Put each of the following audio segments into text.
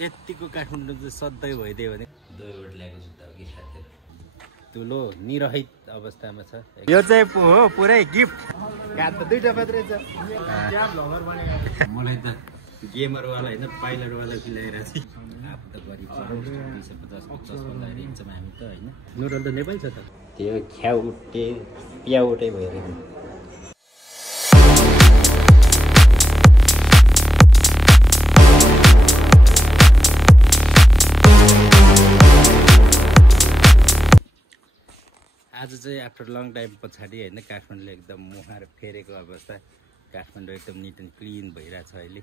यतिको काठमाडौँ चाहिँ सधैँ भइदियो भने दोहोट ल्याएको जुत्ता हो कि साथै ठुलो निरहित अवस्थामा छ। यो चाहिँ हो पुरै गिफ्ट काठ त दुईटा मात्रै छ। मलाई त गेमरवाला होइन पाइलटवाला खिलाइरहेको छ। आफू त गरिब 250 भन्दा रेन्जमा हामी त होइन। नुडल त नेपाली छ त त्यो ख्याउटे प्याउटे भइरहेको। आज चाहिँ आफ्टर लङ टाइम पछाडि होइन काठमाडौँ एकदम मुहार फेरेको अवस्था। काठमाडौँ एकदम निट एन्ड क्लिन भइरहेछ अहिले।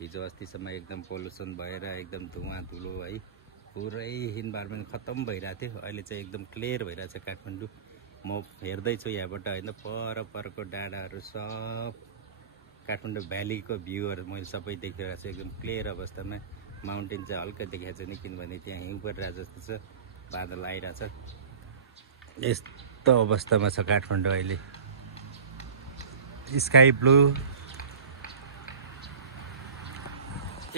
हिजो अस्तिसम्म एकदम पोल्युसन भएर एकदम धुवाँ धुलो है पुरै इन्भाइरोमेन्ट खत्तम भइरहेको थियो। अहिले चाहिँ एकदम क्लियर भइरहेछ काठमाडौँ। म हेर्दैछु यहाँबाट होइन परको डाँडाहरू सब काठमाडौँ भ्यालीको भ्यूहरू मैले सबै देखिरहेको छु एकदम क्लियर अवस्थामा। माउन्टेन चाहिँ हल्का देखाएको छैन किनभने त्यहाँ हिउँ परिरहेको जस्तो छ, बादल आइरहेछ। यस्तो अवस्थामा छ काठमाडौँ अहिले। स्काई ब्लू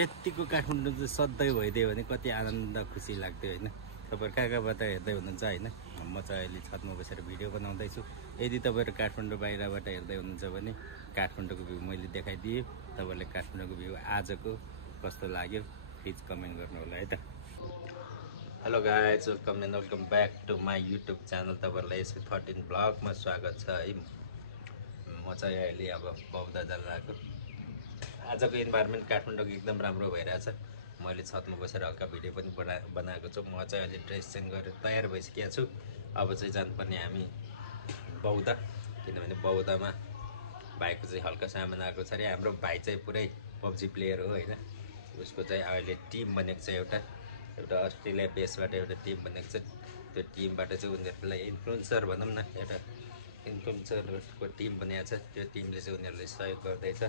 यतिको काठमाडौँ चाहिँ सधैँ भइदियो भने कति आनन्द खुसी लाग्थ्यो होइन। तपाईँहरू कहाँ कहाँबाट हेर्दै हुनुहुन्छ होइन। म चाहिँ अहिले छतमा बसेर भिडियो बनाउँदैछु। यदि तपाईँहरू काठमाडौँ बाहिरबाट हेर्दै हुनुहुन्छ भने काठमाडौँको भ्यू मैले देखाइदिएँ। तपाईँहरूले काठमाडौँको भ्यू आजको कस्तो लाग्यो प्लिज कमेन्ट गर्नु होला है त। Hello guys, welcome back to my YouTube channel. तपाईँहरूलाई यसको 13 ब्लगमा स्वागत छ है। म चाहिँ अहिले अब बौद्ध जान लागेको। आजको इन्भाइरोमेन्ट काठमाडौँको एकदम राम्रो भइरहेछ। मैले छतमा बसेर हल्का भिडियो पनि बनाएको छु। म चाहिँ अहिले ड्रेस चेन्ज गरेर तयार भइसकेको छु। अब चाहिँ जानुपर्ने हामी बौद्ध, किनभने बौद्धमा भाइको चाहिँ हल्का सामान आएको छ अरे। हाम्रो भाइ चाहिँ पुरै पब्जी प्लेयर हो होइन। उसको चाहिँ अहिले टिम बनेको छ एउटा अस्ट्रेलिया बेसबाट एउटा टिम बनेको छ। त्यो टिमबाट चाहिँ उनीहरूलाई इन्फ्लुएन्सर भनौँ न, एउटा इन्फ्लुएन्सरको टिम बनाएको छ। त्यो टिमले चाहिँ उनीहरूले सहयोग गर्दैछ।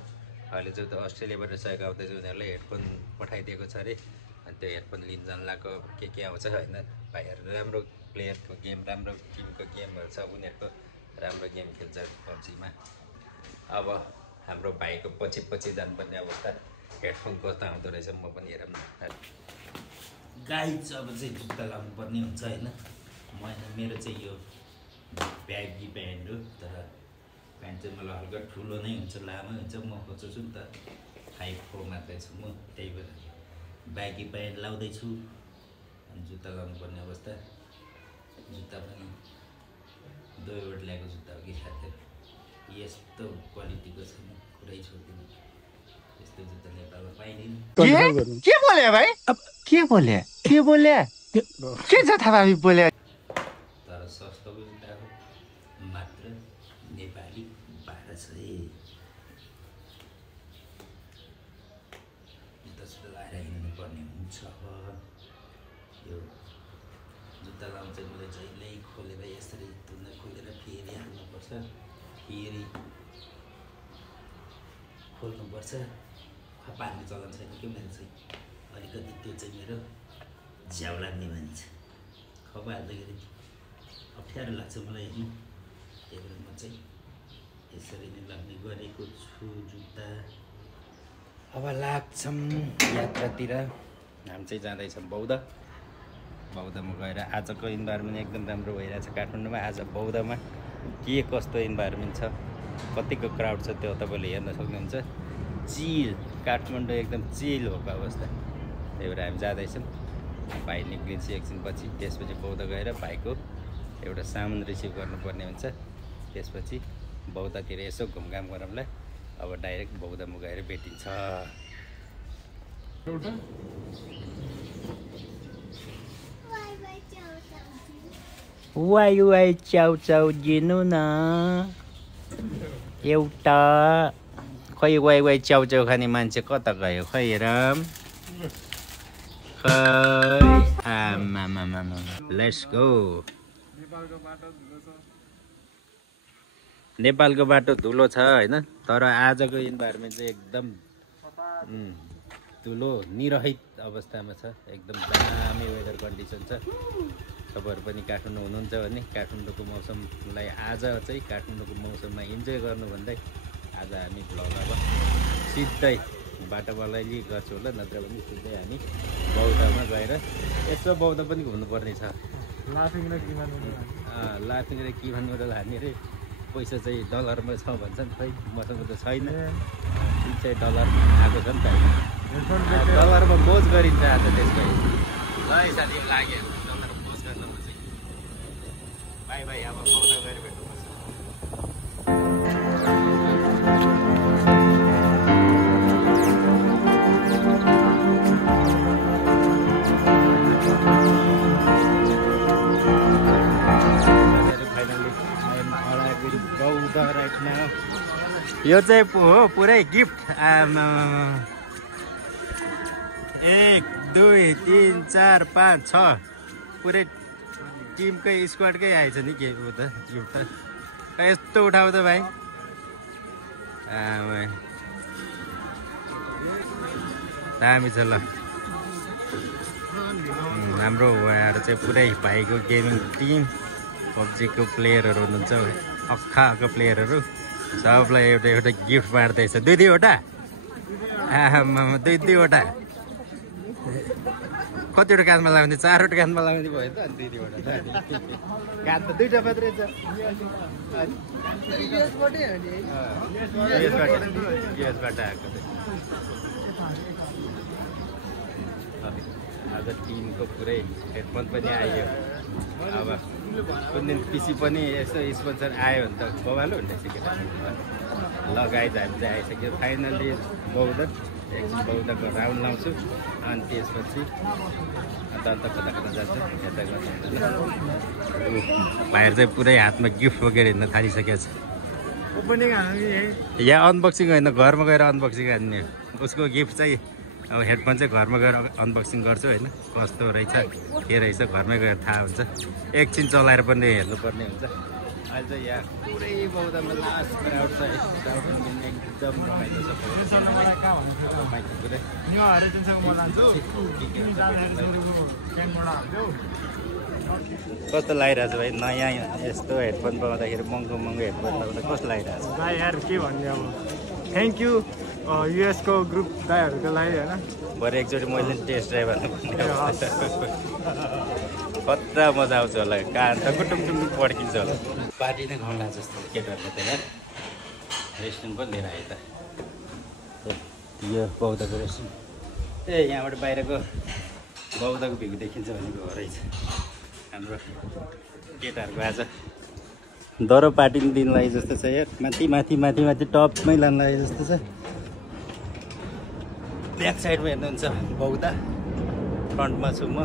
अहिले चाहिँ अस्ट्रेलियाबाट सहयोग आउँदैछ। उनीहरूले हेडफोन पठाइदिएको छ अरे। अनि त्यो हेडफोन लिन जान लागेको के आउँछ होइन। भाइहरू राम्रो प्लेयरको गेम, राम्रो टिमको गेमहरू छ। उनीहरूको राम्रो गेम खेल्छ पब्जीमा। अब हाम्रो भाइको पछि जानुपर्ने अवस्था। हेडफोन कस्तो आउँदो रहेछ म पनि हेरौँ न। गाइज अब चाहिँ जुत्ता लाउनु पर्ने हुन्छ होइन। मेरो चाहिँ यो ब्यागी प्यान्ट हो, तर प्यान्ट चाहिँ मलाई हल्का ठुलो नै हुन्छ, लामै हुन्छ। म खोज्छु नि त 5'4" मात्रै छु म, त्यही भएर ब्यागी प्यान्ट लाउँदैछु। अनि जुत्ता लाउनु पर्ने अवस्था। जुत्ता पनि दोहोट ल्याएको जुत्ता हो कि साथै यस्तो क्वालिटीको छैन, कुरै छोडिदिनु। यस्तो जुत्ता नेपालमा पाइँदैन। के बोले भाइ? के बोले के छ थाहा बोले? तर सस्तो जुत्ता हो, मात्र नेपाली 1200। जुत्ता लगाएर हिँड्नु पर्ने हुन्छ। यो जुत्ता लाउनु चाहिँ मैले जहिले खोलेर यसरी धुन्दा खोलेर फेरि हाल्नुपर्छ, फेरि खोल्नुपर्छ। पार्ने चलन छैन कि मेरो चाहिँ अलिकति त्यो चाहिँ मेरो झ्याउ लाग्ने मान्छ। खपा हाल्दाखेरि अप्ठ्यारो लाग्छ मलाई हेर्नु। त्यही भएर म चाहिँ यसरी नै लाग्ने गरेको छु जुत्ता। अब लाग्छौँ यात्रातिर। हामी चाहिँ जाँदैछौँ बौद्धमा गएर। आजको इन्भाइरोमेन्ट एकदम राम्रो भइरहेछ काठमाडौँमा। आज बौद्धमा के कस्तो इन्भाइरोमेन्ट छ, कतिको क्राउड छ त्यो तपाईँले हेर्न सक्नुहुन्छ। चिल काठमाडौँ एकदम चिल भएको अवस्था। त्यही भएर हामी जाँदैछौँ। भाइ निक्लिन्छ एकछिनपछि। त्यसपछि बौद्ध गएर भाइको एउटा सामान रिसिभ गर्नुपर्ने हुन्छ। त्यसपछि बौद्धतिर यसो घुमघाम गरौँला। अब डाइरेक्ट बौद्धमा गएर भेटिन्छ। वाइ च्याउ दिनु न एउटा। खै वाइ च्याउ खाने मान्छे कता गयो खै राम। Let's go. नेपालको बाटो धुलो छ होइन, तर आजको इन्भाइरोमेन्ट चाहिँ एकदम धुलो निरहित अवस्थामा छ। एकदम दामी वेदर कन्डिसन छ। तपाईँहरू पनि काठमाडौँ हुनुहुन्छ भने काठमाडौँको मौसमलाई आज चाहिँ काठमाडौँको मौसममा इन्जोय गर्नु भन्दै आज हामी भ्लग अब सिधै बाटोवालाले गर्छु होला, नत्र भने सिधै हामी भएर यसो बौद्ध पनि घुम्नुपर्ने छ लाफिङ र किमान लाफिङ र के भन्नु र हान्ने रे पैसा चाहिँ डलरमा छ भन्छन् खै मसँग त छैन जुन चाहिँ डलर आएको छ नि त डलरमा मोज गरिन्छ आज त्यसको ल है साथी लाग्यो डलर मोज गर्नुमा चाहिँ बाई बाई अब बौद्ध गएर भेट्नुपर्छ यो चाहिँ हो पुरै गिफ्ट 1 2 3 4 5 6 पुरै टिमकै स्क्वाडकै आएछ नि के हो त गिफ्ट त यस्तो उठाउ त भाइ दामी छ ल हाम्रो उहाँहरू चाहिँ पुरै भाइको गेमिङ टिम पब्जीको प्लेयरहरू हुनुहुन्छ अक्खाको प्लेयरहरू सबलाई एउटा एउटा गिफ्ट बाँड्दैछ दुईवटा दुईवटा कतिवटा काँधमा लगाउने 4वटा काँधमा लगाउने भयो त अनि दुईवटा काँध त 2टा मात्रै छ युएसबाट आएको आज टिमको पुरै हेडफोन पनि आयो अब कुन दिन पिसी पनि यसो स्पोन्सर आयो भने त बवालो हुँदैछ लगाइज हामी चाहिँ आइसक्यो फाइनली बौद्ध एकछिन बौद्धको राउन्ड लाउँछु अनि त्यसपछि अन्त कता कता जान्छ यता गर्नु भाइहरू चाहिँ पुरै हातमा गिफ्ट बोकेर हिँड्न थालिसकेको छ यहाँ अनबक्सिङ होइन घरमा गएर अनबक्सिङ हान्ने उसको गिफ्ट चाहिँ अब हेडफोन चाहिँ घरमा गएर अनबक्सिङ गर्छु होइन कस्तो रहेछ के रहेछ घरमै गएर थाहा हुन्छ एकछिन चलाएर पनि हेर्नुपर्ने हुन्छ अहिले चाहिँ यहाँ पुरै बौद्धमा लास्ट क्राउड छ क्राउड एकदम रमाइलो छ कस्तो लागिरहेछ भाइ नयाँ यस्तो हेडफोन पाउँदाखेरि महँगो महँगो हेडफोन पाउँदा कस्तो लागिरहेछ भाइ यार के भन्ने अब थ्याङ्क यू युएसको ग्रुप दाइहरूको लागि होइन भरे एकचोटि मैले टेस्ट ड्राइभ कता मजा आउँछ होला कान त कुटुम पड्किन्छ होला पार्टी नै खाउँला जस्तो केटाहरूले त रेस्टुरेन्ट पनि लिएर आयो त यो बौद्धको रेस्टुरेन्ट यहाँबाट बाहिरको बौद्धको भ्यू देखिन्छ भनेको हो रहेछ हाम्रो केटाहरूको आज दरो पार्टी पनि दिनु लागि जस्तो छ यार माथि माथि माथि माथि टपमै लानु लागि जस्तो छ ब्याक साइडमा हेर्नुहुन्छ बौद्ध फ्रन्टमा छु म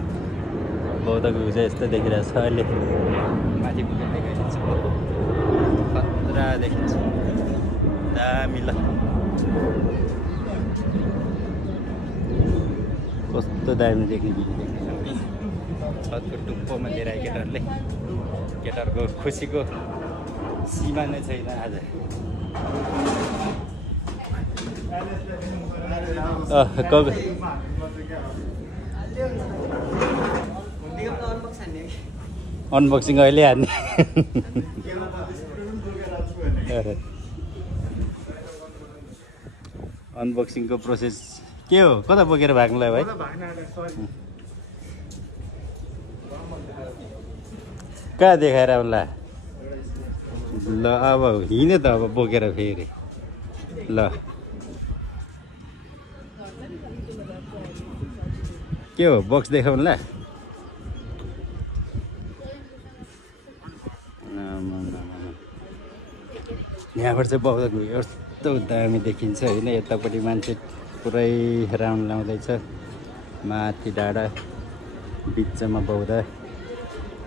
बौद्धको भ्यू चाहिँ यस्तो देखिरहेको छ अहिले माथि पुगेर देखाइदिन्छु खतरा देखिन्छ दामी ल कस्तो दामी देख्ने भ्यू देख्ने छतको टुप्पोमा लिएर आयो केटाहरूको खुसीको सीमा नै छैन आज अनबक्सिङ अहिले हान्ने अनबक्सिङको प्रोसेस के हो कता बोकेर भाग्नुलाई भाइ कहाँ देखाएर आउला ल अब हिँड्यो त अब बोकेर फेरि ल के हो बक्स देखाउनुला यहाँबाट चाहिँ बौद्धको यस्तो दामी देखिन्छ होइन यतापट्टि मान्छे पुरै राउन्ड लाउँदैछ माथि डाँडा बिचमा बौद्ध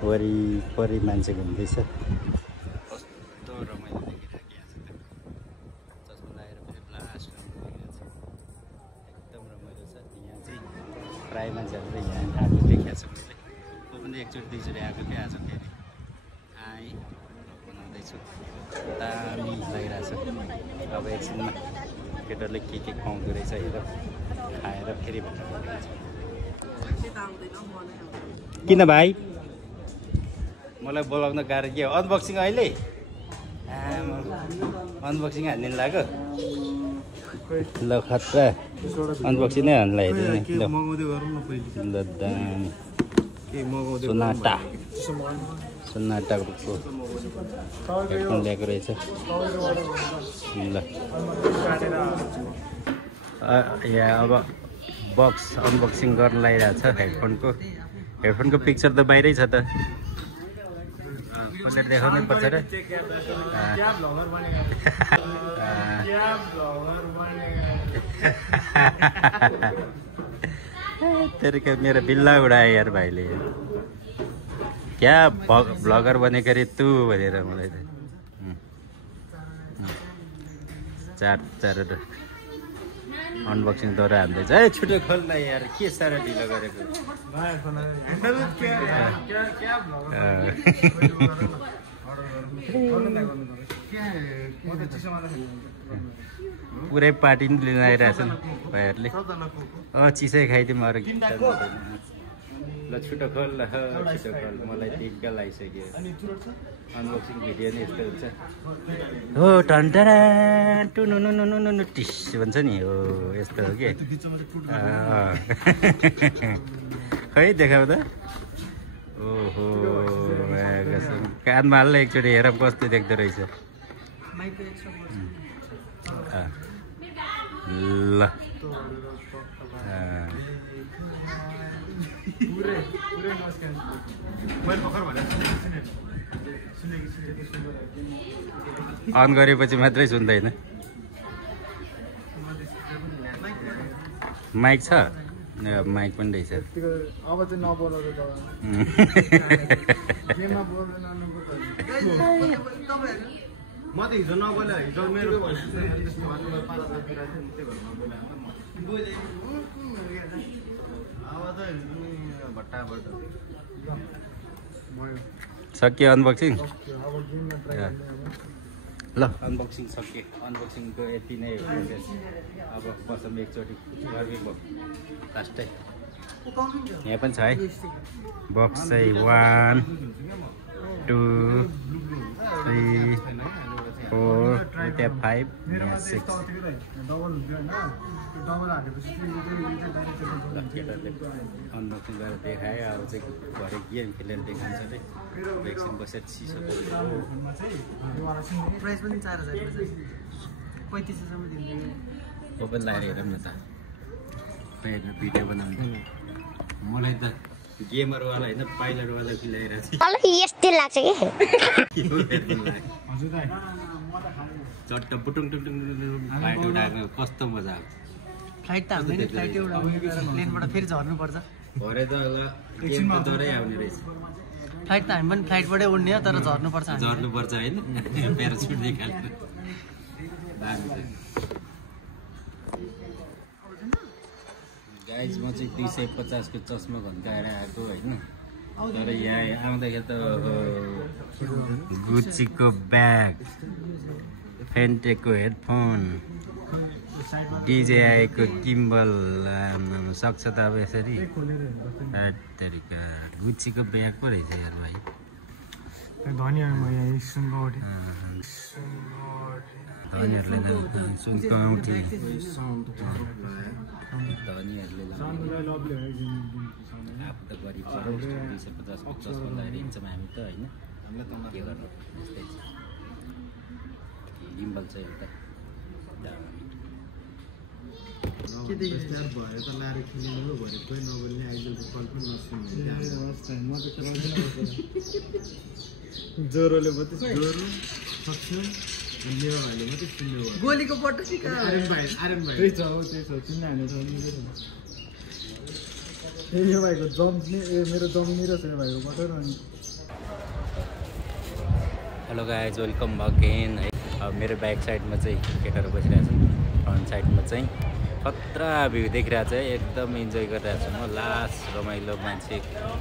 वरिपरि मान्छे घुम्दैछ कस्तो रमाइलो देखिरहेको छ चस्मा लगाएर पनि लास्ट एकदम रमाइलो छ यहाँ चाहिँ प्रायः मान्छेहरूले यहाँ आएको देखाएको छ मैले म पनि एकचोटि दुईचोटि आएको थिएँ आज फेरि आएँ बनाउँदैछु दामी लागिरहेछ अब एकछिनमा केटाहरूले के खुवाउँदो रहेछ हेर खाएर फेरि भन्नुपर्ने किन भाइ मलाई बोलाउन गाह्रो के हो अनबक्सिङ अहिले अनबक्सिङ हान्दिनु लाग्यो ल खतरा अनबक्सिङ नै हान्ला हेर्नु के मगाउँदै गरौँ न पहिले ल दामी के मगाउँदै सोनाटा सोनाटाको हेडफोन ल्याएको रहेछ ल यहाँ अब बक्स अनबक्सिङ गर्न लागिरहेको छ हेडफोनको पिक्चर त बाहिरै छ त खोलेर देखाउनै पर्छ र तेरिका मेरो बिल्ला उडायो यार भाइले क्या भ्लगर बनेको रे तू भनेर मलाई त चार अनबक्सिङ दौरा हान्दैछ है छिटो खोल्दा यार के साह्रो ढिलो गरेको पुरै पार्टी पनि लिन आइरहेछन् भाइहरूले चिसै खाइदिउँ अरू ल छिटो खोल ल छिटो खोल मलाई टिक्का लागिसक्यो अनबक्सिङ भिडियो नै यस्तो हुन्छ हो टन्टरा टुनु टिस भन्छ नि हो यस्तो हो कि खै देखाउ त ओहो कानमा हाल्ला एकचोटि हेर कस्तो देख्दो रहेछ ल अन गरेपछि मात्रै सुन्दैन माइक छ माइक पनि रहेछ अब चाहिँ नबोलाउँछ म त हिजो नबोले हिजो मेरो सक्यो अनबक्सिङ ल अनबक्सिङ सक्यो अनबक्सिङको यति नै हो अब बसम एकचोटि गर्मी भयो लास्टै यहाँ पनि छ है बक्स चाहिँ 1 2 3 4 त्यहाँ 5 6 अनबक्सिङ गरेर देखाएँ अब चाहिँ भरे गेम खेलेर देखाउँछ अरे एकछिन बसेर चिसो प्राइस पनि 4000 3500 सम्म दिन्छ ओपन लगाएर हेरौँ न त हेर्नु भिडियो बनाउनु मलाई त गेमरवाला होइन पाइलटवाला ल्याइरहेको मलाई यस्तै लाग्छ कि चट्ट बुटुङ टुङ फ्लाइट उडाएको कस्तो मजा आएको फ्लाइट त हामीले फ्लाइट उडाउने प्लेनबाट फेरि झर्नु पर्छ भरे त गेम त डरै आउने रहेछ फ्लाइट त हामी पनि फ्लाइटबाटै उड्ने हो तर झर्नु पर्छ होइन प्यारासुट निकालेर गाइज म चाहिँ 250 को चस्मा घन्काएर आएको होइन तर यहाँ आउँदाखेरि त गुच्चीको ब्याग फेन्टेको हेडफोन डिजेआईको गिम्बल सक्छ त अब यसरी तरिका गुच्चीको ब्याग पो रहेछ यार भाइ धनीहरूले सुनको औँठी धनीहरूले आफू त गरिब 250 को चस्मा लगाएर हिँड्छौँ हामी त होइन के गर्नु यस्तै छ गिम्बल चाहिँ एउटा ज्वरोले मात्रै ज्वरो सक्छु भाइले मात्रै सुन्ने गोलीको पट्टो आर्यन भाइ त्यही छ चिन्न हाल्ने छ यो भाइको जम्प नि मेरो जम्प नि रहेछ भाइको मात्रै अनि हेलो गाइज वेलकम अगेन है अब मेरो ब्याक साइडमा चाहिँ केटाहरू बसिरहेको छन् फ्रन्ट साइडमा चाहिँ खतरा भ्यू देखिरहेको छ एकदम इन्जोय गरिरहेको छु म लास्ट रमाइलो मान्छे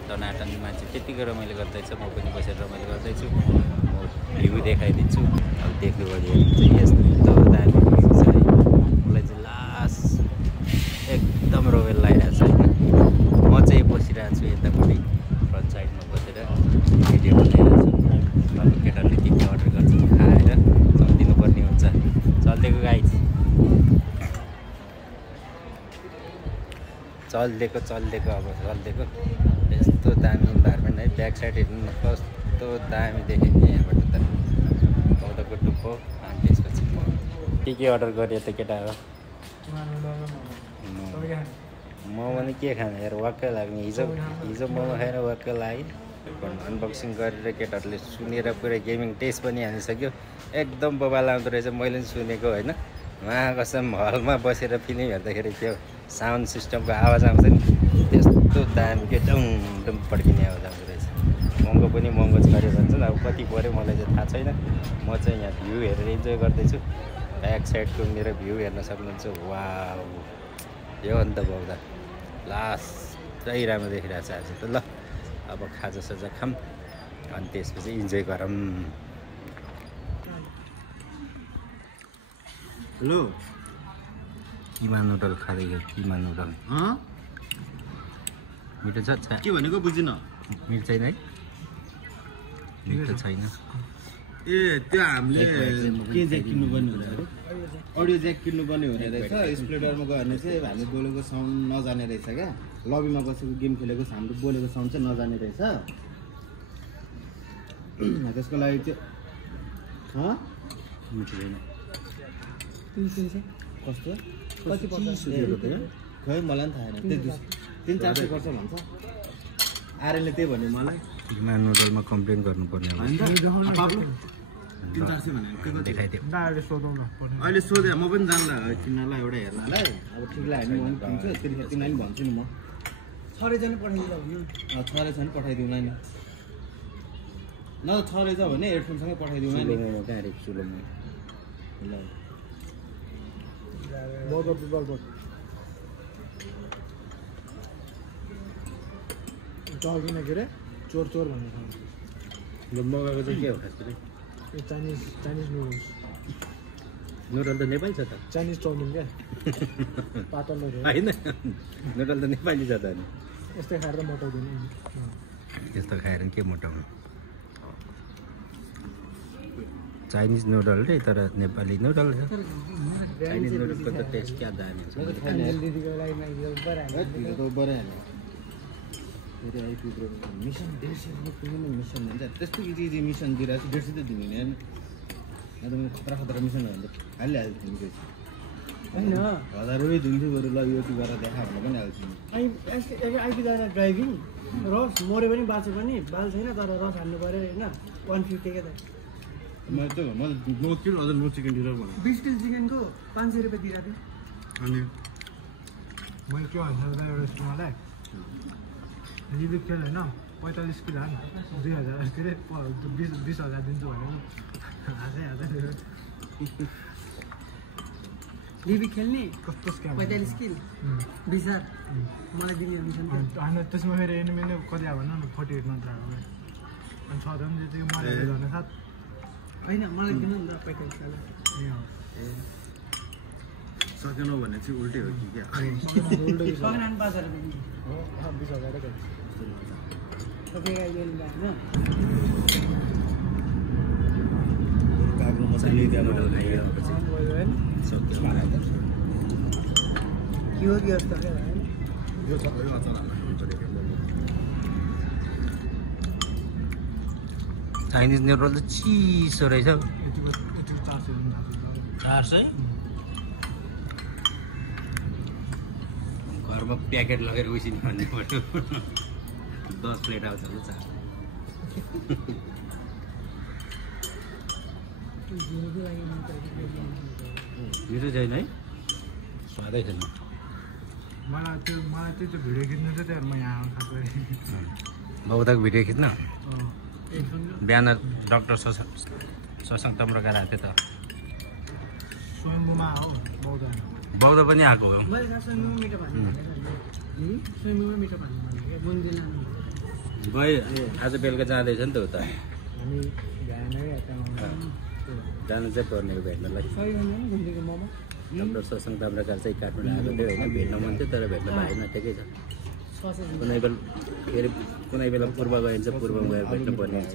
टनाटन मान्छे त्यतिको रमाइलो गर्दैछ म पनि बसेर रमाइलो गर्दैछु म भ्यू देखाइदिन्छु अब देख्नुभयो चाहिँ यस्तो दामी भ्यू छ है मलाई चाहिँ लास्ट एकदम रमाइलो लागिरहेको छ होइन म चाहिँ बसिरहेको छु यतापट्टि फ्रन्ट साइडमा बसेर भिडियो बनाइरहेको छु अब केटाहरूले के अर्डर गर्छ खाएर चलिदिनु पर्ने हुन्छ चलिदिएको गाइज चलिदिएको अब चलिदिएको यस्तो दामी इन्भाइरोमेन्ट है। ब्याक साइड हेर्नु न कस्तो दामी देखेको यहाँबाट त पाउँदाको टुप्पो। अनि त्यसपछि के अर्डर गरेँ त केटा हो मोमो नि के खाने यार वाक्कै लाग्ने। हिजो मोमो खाएर वाक्कै लाग्यो। अनबक्सिङ गरेर केटाहरूले सुनेर पुरै गेमिङ टेस्ट पनि हानिसक्यो। एकदम बबाल आउँदो रहेछ मैले पनि सुनेको होइन। उहाँ कसम हलमा बसेर फिल्म हेर्दाखेरि त्यो साउन्ड सिस्टमको आवाज आउँछ नि त्यस्तो दामी के डुम पड्किने आवाज आउँदो रहेछ। महँगो पनि महँगो गऱ्यो भन्छन्। अब कति पऱ्यो मलाई चाहिँ थाहा छैन। म चाहिँ यहाँ भ्यू हेरेर इन्जोय गर्दैछु। ब्याक साइडको मेरो भ्यू हेर्न सक्नुहुन्छ। वाउ यो अन्त बाउदा लास्टै राम्रो देखिरहेको छ आज त। ल अब खाजासाजा खाऊँ अनि त्यसपछि इन्जोय गरौँ। हेलो किमा नुडल खाँदैछु। किमा नुडल मिठो छ के भनेको बुझिन? मिठो छैन है? मिठो छैन। ए त्यो हामीले के ज्याक किन्नुपर्ने हुँदा अरे अडियो ज्याक किन्नुपर्ने हुने रहेछ। स्प्लिटरमा गयो भने चाहिँ हामी बोलेको साउन्ड नजाने रहेछ क्या। लबीमा बसेको गेम खेलेको हाम्रो बोलेको साउन्ड चाहिँ नजाने रहेछ। त्यसको लागि चाहिँ मिठो छैन। कस्तो खै मलाई पनि थाहा छैन। 300-400 पर्छ भन्छ। आर्यनले त्यही भन्यो मलाई। किमा नुडलमा कम्प्लेन गर्नुपर्ने हो। 300-400 भनेको देखाइदियो। अहिले सोधे म पनि जान्ला किन्नलाई एउटा हेर्नलाई। अब ठिक लाग्यो भने म पनि किन्छु। तिमीलाई पनि भन्छु नि म। छरेजन पठाइदिँदा हुन्न। छरेछ भने पठाइदिउँला नि। न छरेछ भने हेडफोनसँगै पठाइदिउँला नि। चुलोमा ल चर्किन के अरे चोर भनेर मगाएको चाहिँ के हो खास गरी? Chinese noodles. नुडल त नेपाली छ त। चाइनिज चाउमिन क्या पातलो होइन नुडल त नेपाली छ त। अनि यस्तै खाएर मोटाउँदैन। यस्तो खाएर के मोटाउनु? चाइनिज नुडल रे तर नेपाली नुडल छ। चाइनिज नुडलको त टेस्ट क्या दामी हुन्छ। मिसन 150 मिसन भन्छ। त्यस्तो इजी मिसन दिइरहेको छु। 150 त दिनु नि होइन। खतरा मिसन हो भने हालिहाल्छु नि। होइन 1000 रुपियाँ दिन्छु बरु ल यो गरेर देखा भनेर पनि हाल्छु नि। आइपुग्दा ड्राइभिङ रस मऱ्यो पनि बाँच्यो पनि बाल छैन तर रस हाल्नु पऱ्यो होइन। 150 क्या त मैले त्यो नो चिकन अझ नो चिकन डिनर भने 20 किलो चिकनको 500 रुपियाँ दिइरहेको थिएँ। अनि मैले के भन्छ एउटा मलाई लिभिक खेल होइन 45 किलो हाल 2000 के अरे 20,000 दिन्छु भनेको हाँसै लिभिक खेल्ने कस्तो 45 किलो 20,000 मलाई दिने मिसन होइन। त्यसमा फेरि एनिमी नै कति आयो भन न 48 मात्र आयो। अनि 6 दिन चाहिँ मलाई गर्ने साथ होइन मलाई दिनु नि त 45 साल सकेनौ भने चाहिँ उल्टै हो कि क्या? सकेन 5,000 रुपियाँ दिन्छु। 20,000 सबै आइले होइन काग्नु मजाले नुडल खाइयो सक्यो मलाई त। के हो कि जस्तो क्या होइन। यो सबै अचार हाल्नु पऱ्यो। चाइनिज नुडल त चिसो रहेछ। 400 घरमा प्याकेट लगेर उसिनी भन्ने पऱ्यो। 10 प्लेट आउँछ होला 4। मिठो छैन है? स्वादै छैन। मलाई त्यो भिडियो खिच्नु चाहिँ त्यहाँ म यहाँ खाएको बाउदाको भिडियो खिच्न बिहान डक्टर शशाङ्क तम्रकार आएको थियो त। स्वयम्भूमा हो बौद्ध पनि आएको हो। मैले स्विमिङ मिठो पानी स्विमिङमा मिठो पानी मन्दिर लानु गए आज बेलुका जाँदैछ नि त उता। हामी बिहानै जानु चाहिँ पर्ने हो भेट्नलाई। सही भन्दैन घुम्तीको मोमो डक्टर शशाङ्क तम्रकार चाहिँ काठमाडौँ आएको थियो होइन। भेट्न मन थियो तर भेट्न पाएन। ठिकै छ। कुनै बेला पूर्व गयो भने चाहिँ पूर्वमा गएर भेट्नु पर्ने हुन्छ।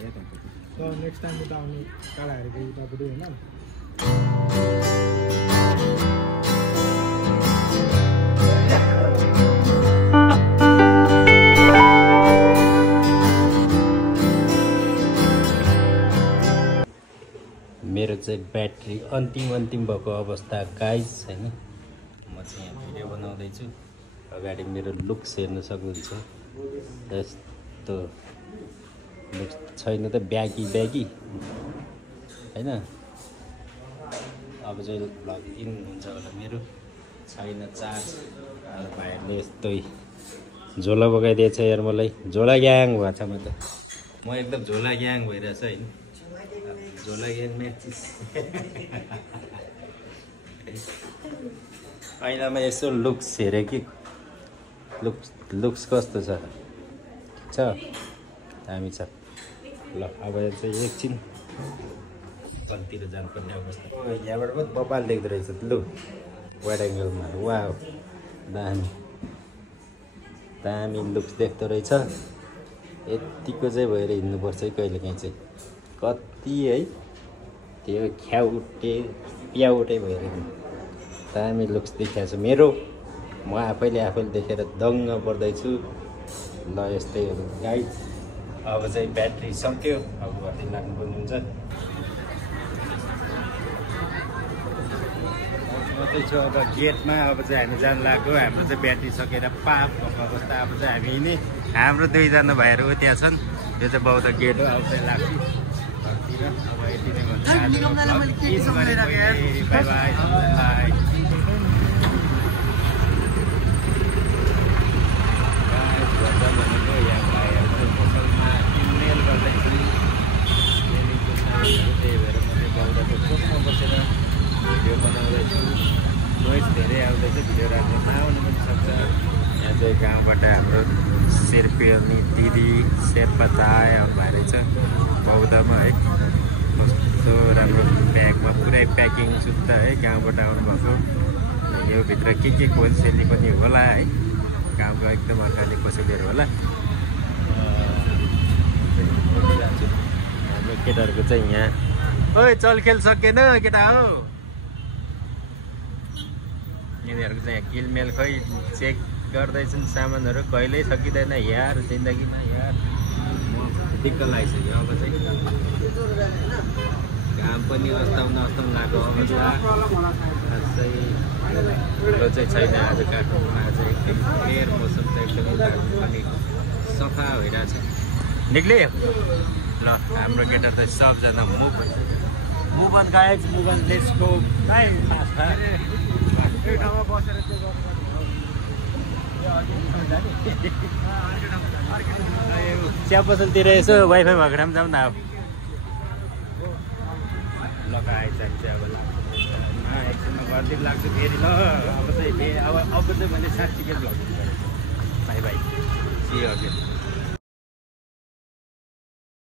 नेक्स्ट टाइम उता आउने काँडाहरूको उतापट्टि होइन। चाहिँ ब्याट्री अन्तिम भएको अवस्था गाइज होइन। म चाहिँ यहाँ भिडियो बनाउँदैछु। अगाडि मेरो लुक्स हेर्न सक्नुहुन्छ। यस्तो लुक्स छैन त ब्यागी होइन। अब चाहिँ लग इन हुन्छ होला मेरो। छैन चार्ज। भाइहरूले यस्तै झोला बगाइदिएछ यार मलाई। झोला ग्याङ भएको छ म त। म एकदम झोला ग्याङ भइरहेछ होइन। झोला ग्याङ म्याचिस। पहिलामा यसो लुक्स हेरेँ कि लुक्स कस्तो छ? ठिक छ, दामी छ। ल अब चाहिँ एकछिन कतितिर जानुपर्ने अवस्था। यहाँबाट पनि बबाल देख्दो रहेछ लु वाइड एङ्गलमा। वा दामी लुक्स देख्दो रहेछ। यतिको चाहिँ भएर हिँड्नुपर्छ है कहिलेकाहीँ चाहिँ। कति है त्यो प्याउटे भएर दामी लुक्स देखिएको छ मेरो। म आफैले देखेर दङ्ग पर्दैछु। ल यस्तै हो गाइज। अब चाहिँ ब्याट्री सक्यो। अब घरतिर लाग्नुपर्ने हुन्छ। मात्रै छु अब गेटमा। अब चाहिँ हामी जानु लाग्यो। हाम्रो चाहिँ ब्याट्री सकेर पाप भएको अवस्था। अब चाहिँ हामी नि हाम्रो 2जना भाइहरू त्यहाँ छन्। यो चाहिँ बौद्ध गेट हो। अब चाहिँ लाग्छु घरतिर। अब यति नै भन्छु। By by. भनेको यहाँ भाइहरू पसलमा किनमेल गर्दैछु। त्यही भएर म चाहिँ बौद्धको कोठमा बसेर भिडियो बनाउँदैछु। नोइज धेरै आउँदैछ। भिडियो राम्रो नआउनु पनि सक्छ। यहाँ चाहिँ गाउँबाट हाम्रो शेर्पेनी दिदी शेर्पा दाइहरू भाइले छ बौद्धमा है। कस्तो राम्रो ब्यागमा पुरै प्याकिङ शुद्ध है। गाउँबाट आउनुभएको। यो भित्र के कोइन्सेली पनि होला है। गाउँको एकदम अर्काले कसैलेहरू होला। हाम्रो केटाहरूको चाहिँ यहाँ ओइ चल खेल सकेन केटा हो। यिनीहरूको चाहिँ यहाँ किलमेल खै चेक गर्दैछन् सामानहरू। कहिल्यै सकिँदैन यार जिन्दगीमा यार। दिक्क लागिसक्यो। अब चाहिँ घाम पनि अस्ताउन लागेको अवस्था। खासै ठुलो चाहिँ छैन आज काठमाडौँमा। आज एकदम क्लियर मौसम छ। एकदमै पनि सफा भइरहेछ। निक्ले ल हाम्रो केटा त सबजना move on guys. Move on let's go. चिया पसलतिर यसो वाइफाई भएको ठाउँ जाउँ न। अब लगाएछ चाहिँ अब एकछिनमा घरतिर लाग्छु फेरि। ल अब चाहिँ भने 60 के vlog. Bye bye. See you again.